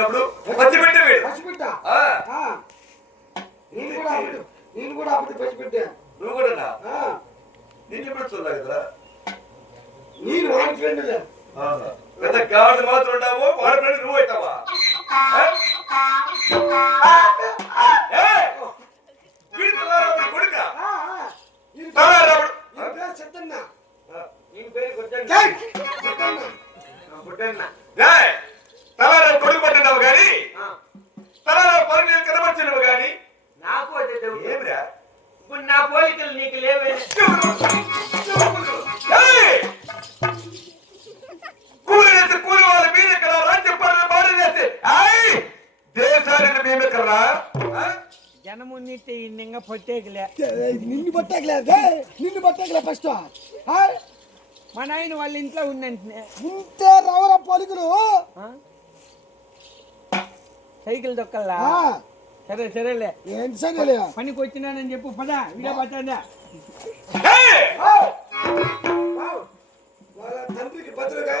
ఉన్నప్పుడు పచ్చిబిడ్డ వీడు. ఆ. నేను కూడా అప్పుడు నేను కూడా అప్పుడు పసిబిడ్డ నువ్వు కూడా ఆ. నిన్ను ఎప్పుడు చూడలేదు కదా? నేను వాడి ఫ్రెండ్లే ఆహా. పెద్ద గాడి మాత్రం ఉన్నావు వాడి ఫ్రెండ్ నువ్వు అవుతావా? ఉన్నితే ఇంకా పొట్టేకిలే నిన్ను పట్టకలేదు నిన్ను పట్టకలే ఫస్ట్ మా నాయన వాళ్ళ ఇంట్లో ఉన్నంటనే ఇంతే రవర పలుకులు. సైకిల్ దొక్కల్లా ఆ, సరే సరేలే. ఏంటి సరే పనికి వచ్చినానని చెప్పు పదా పట్టండా. ఏయ్! వాళ్ళ తండ్రికి బదులుగా?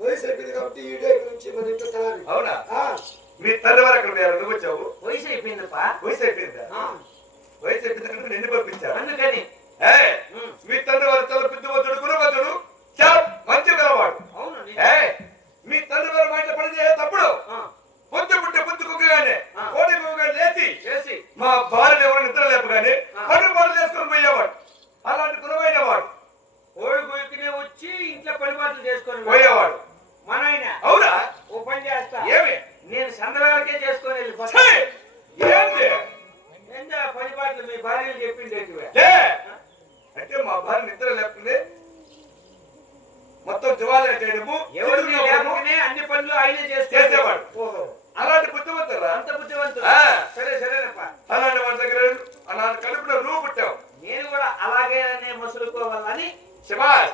వయసు అయిపోయింది కాబట్టి ఈ డే గురించి మన ఇంట్లో తయారు అవునా? ఆ, మీ తల్లి వారు అక్కడ ఉన్నారు నువ్వు వచ్చావు? వయసు అయిపోయిందప్పా వయసు అయిపోయిందా? ఆ, వయసు కనుక నిన్ను పంపించారు అందుకని. మీ తండ్రి వారు చాలా బుద్ధిమంతుడు గుణవంతుడు చాలా మంచి గలవాడు అవును నీ- ఏయ్! మీ తండ్రి వారు మాట పని చేయ తప్పుడు ఆ, పొద్దు పుట్టే పొద్దు కుక్కగానే ఆ. కోడి కుక్కగానే లేచి చేసి మా భార్యను ఎవరు నిద్ర లేపగానే ఆ. పన్ను పనులు చేసుకొని పోయేవాడు అలాంటి గుణమైన వాడు కోడి గుయ్యకునే వచ్చి ఇంట్లో పని పాటలు చేసుకొని పోయేవాడు మా నాయన అవునా ఓ పని చేస్తా ఏమి నేను సందవేళకే చేసుకొని వెళ్ళిపోతా ఛీ! ఏంది ఏందా పని పాటలు మీ భార్యలు చెప్పిండేటివే లే! అంటే మా భార్య నిద్ర లేపుతుంది మొత్తం దివాలా చేయడము ఎవరిని తిరుగుతూ ఉండడము. లేకపోతే అన్ని పనులు ఆయనే చేస్తే చేసేవాడు. ఓహో అలాంటి బుద్ధిమంతురా అంత బుద్ధివంతుడు ఆ. సరే సరేనప్పా అలాంటి వాడి దగ్గర అలాంటి కడుపులో నువ్వు పుట్టావు. నేను కూడా అలాగే మసులుకోవాలని శబాష్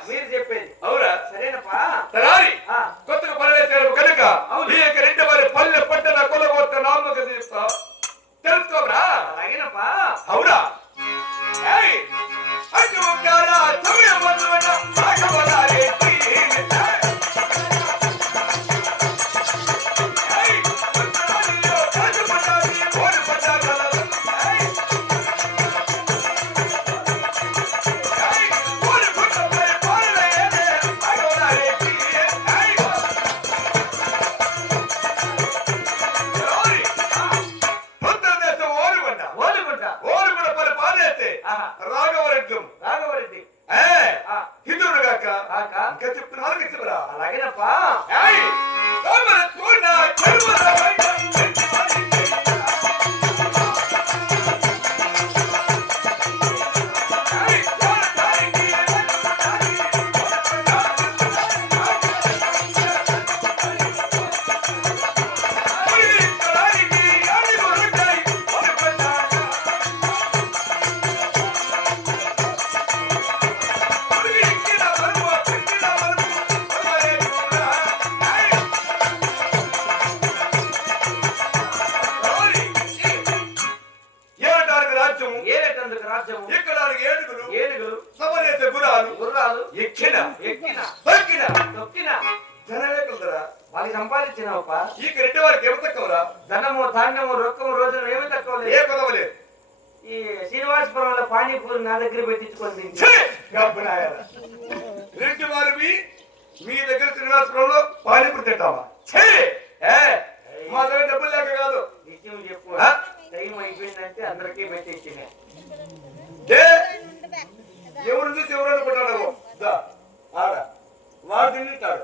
ధాన్యము రొక్కము రోజున ఏమి తక్కువ ఏ లేదు. పదవలేదు ఈ శ్రీనివాసపురంలో పానీపూరి నా దగ్గర! గబ్బునాయాలా. రెడ్డి వారివి మీ దగ్గర శ్రీనివాసపురంలో పానీపూరి తింటావా? మా దగ్గర డబ్బులు లేక కాదు. నిత్యం చెప్పు? టైం అయిపోయిందంటే అందరికీ పెట్టించిన ఎవరు చూసి ఎవరు అనుకుంటాడు? ఆడ. వాడు తింటాడు.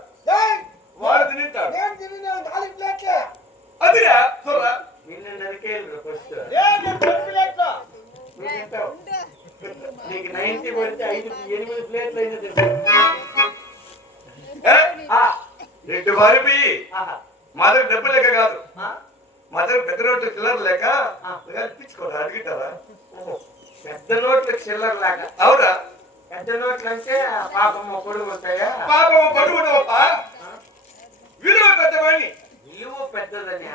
మా దగ్గర పెద్ద రోడ్డు చిల్లర లేక ఆ. ఇప్పించుకోరా అడిగిటారా పెద్ద నోట్లకు చిల్లర లాగా అవురా పెద్ద నోట్లు అంటే పాపం కొడుకు ఉంటాయా? పాపం పడుకుంటావప్పా విలువ పెద్దవాడిని. విలువ పెద్దదని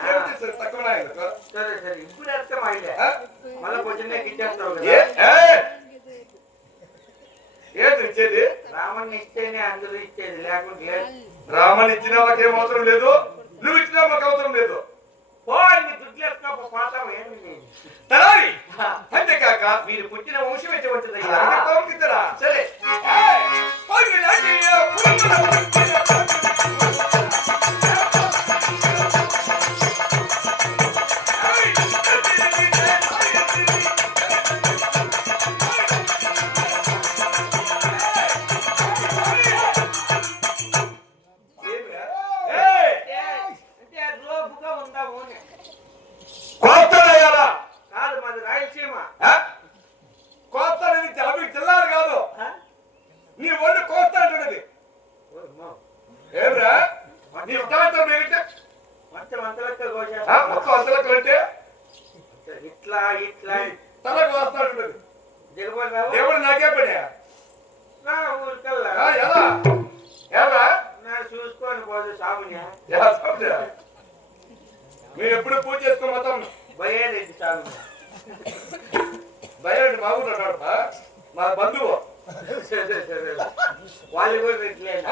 తక్కువ? సరే సరే ఇప్పుడు అర్థం అయిందే ఆ? మళ్ళీ పొద్దున్నే ఇచ్చేస్తావు ఏ కదా. ఏ? ఏంటి ఇచ్చేది? రామన్ని ఇస్తేనే అందరూ ఇచ్చేది. లేదు. రామని ఇచ్చినా మాకేం అవసరం లేదు. నువ్వు ఇచ్చినా మాకు అవసరం లేదు. తలారి! అంతేకాక మీరు పుట్టిన వంశం ఎటువంటిది సరే. భయం మా ఊరు ఉన్నాడు బా. మా బంధువు. వాళ్ళు కూడా పెట్టలేదు.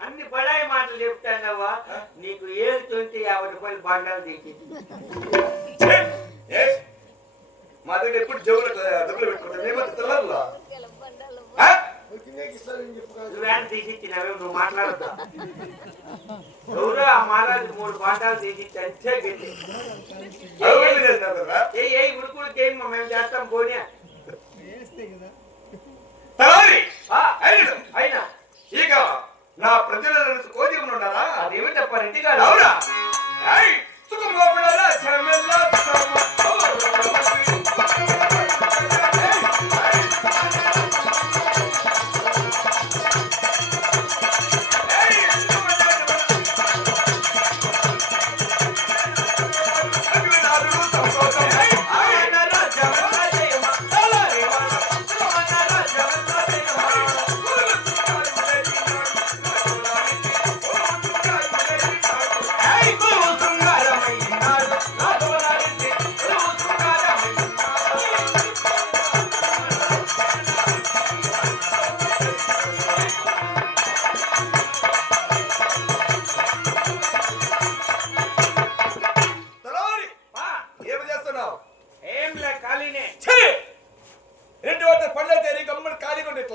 అన్ని బడాయి మాటలు చెప్తానవ్వా. నీకు ఏడు తొంటి యాభై రూపాయలు బండాలు తీసి? మా దగ్గర ఎప్పుడు జవులు డబ్బులు పెట్టుకుంటాం ఏమంటే నువ్వు వేడ తీసి ఇచ్చినవే నువ్వు మాట్లాడద్దా? ఎవరో ఆ మహారాజు మూడు బండాలు తీసి ఇచ్చి అంతే గట్టి ఏ ఏ ఉడుకుడికి ఏం మేము చేస్తాం పోనీ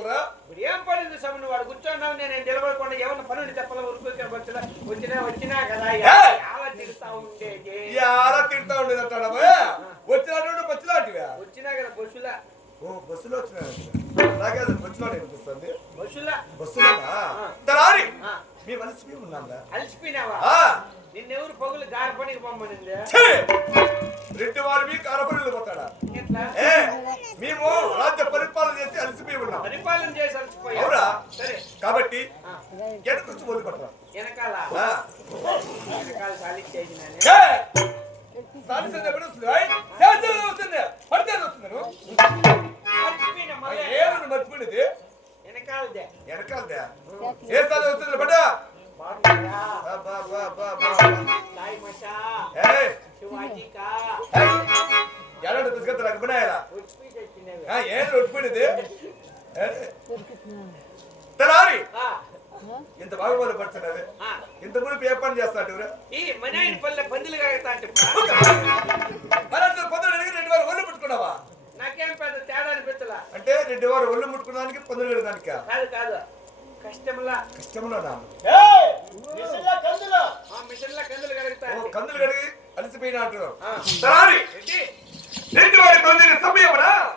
ఇప్పుడు ఏం పడింది సమను వాడు కూర్చున్నావు నేను నిలబడకుండా ఏమన్నా పనులు చెప్పాలి ఉరుకులకి వచ్చినా వచ్చినా వచ్చినా కదా! ఎలా తిరుగుతా ఉండేది. ఎలా తింటా ఉండేది అంటాడా వచ్చినటువంటి వచ్చిలాంటివా వచ్చినా కదా బస్సుల. ఓ బస్సులో వచ్చిన అది బస్సులో అనిపిస్తుంది. బస్సుల? బస్సులోనా? ఆ, మీ ఉన్నాందా? అలసిపోయినావా? నిన్నెవరు పగులు గారి పనికి పొమ్మనింది? ఛీ! రెండు వారు మీ కారపల్లి పోతాడా? ఎట్లా? ఏ మేము రాజ్య చేసి అలసిపోయి ఉన్నాం. పరిపాలన చేసి అలసిపోయా. అవునా? సరే. కాబట్టి ఆ, ఎనక వచ్చి మొదలు పట్టరా వెనకాల. వెనకాల సాలిచ్చేసినానే ఏ! సాధించేది ఎప్పుడు వస్తుంది? చేసేది వస్తుంది? పడితే వస్తుంది నువ్వు. మర్చిపోయినా ఆ, మళ్ళీ. ఏమని మర్చిపోయినది? వెనకాలదే. వెనకాలదే? ఏ సాధన వస్తుంది పడ్డా? శివాజీ కా. ఎలాంటి బిస్కెట్ నాకు ఏం ఒట్టిపోయినది తలారి ఆ, ఇంత బాగా మొదలు పడుతున్నది ఆ. ఇంత ఏ పని చేస్తాడు ఈ మనాయన పల్లె పందులు కాగతా అంటే పొద్దున అడిగి రెండు వారు ఒళ్ళు ముట్టుకున్నావా? నాకేం పెద్ద తేడా అనిపించలా? అంటే రెండు వారు ఒళ్ళు ముట్టుకున్నానికి పొందలు వెళ్ళడానికి కాదు కాదు. కష్టంలా. కష్టంలో నా ఆ మిషన్ల కందులు కలుగుతా ఓ కందులు కడిగి అలసిపోయినా అంటున్నావు. ఆ. తలారి ఏంటి? రెండు వారి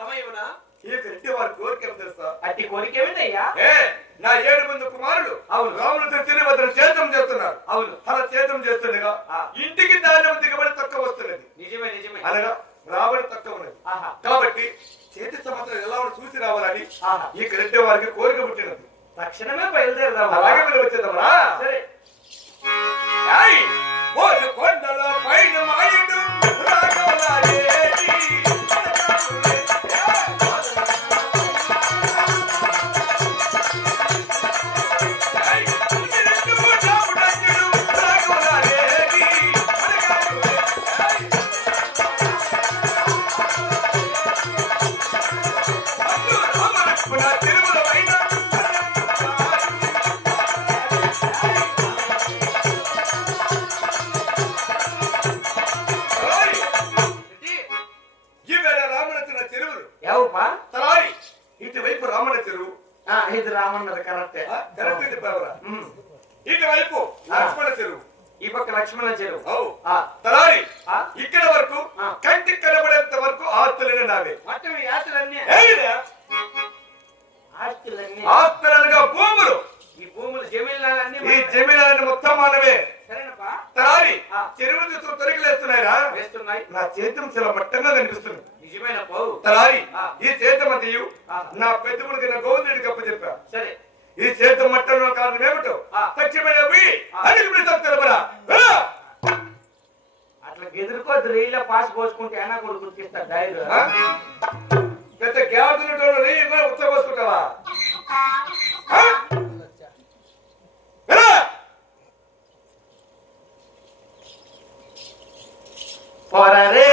సమయమునా ఈ యొక్క రెండు వారి కోరికలు తెలుసా అట్టి కోరికేమిటయ్యా ఏ నా ఏడు మంది కుమారులు అవును. రాములతో తిరువద్ర చేతం చేస్తున్నారు. అవును. అలా చేతం చేస్తుండగా. ఇంటికి దాని దిగబడి తక్కువ వస్తున్నది. నిజమే నిజమే. అనగా రాబడి తక్కువ ఉన్నది. కాబట్టి చేతి సంవత్సరం ఎలా చూసి రావాలని ఆహా. ఈ రెండో వారికి కోరిక పుట్టినది. తక్షణమే బయలుదేరదాం అలాగే వెళ్ళి వచ్చేద్దామరా? సరే. కొండల పైన మాయుడు రాఘవలాలేటి. అన్నది కరెక్టే కరెక్ట్ చెప్పావురా ఉమ్. ఇటువైపు లక్ష్మణ చెరువు. ఈ పక్క లక్ష్మణ చెరువు. తలారి. ఇక్కడ వరకు. కంటికి కనబడేంత వరకు ఆస్తులనే నావే. ఆస్తులనగా భూములు. ఈ భూములు జమీన్లన్నీ ఈ జమీనాన్ని మొత్తం మానవే తలారి ఆ. చెరువు వేస్తున్నాయి. నా చేతం చాలా మట్టంగా కనిపిస్తుంది తలారి. ఈ చేతం అంతయు ఆ. నా పెద్దముడికి నా గోవిందుడికి అప్పు చెప్పా సరే ఈ చేతం మట్టంలో కారణం ఏమిటో. తక్షణమే. అడిగి. అట్లా గెదురుకోద్దు రేయిలో పాస్ పోసుకుంటే అయినా కూడా గుర్తిస్తా డైరు ఆ? పెద్ద ఆ? వెళ్ళ. పొరరేసు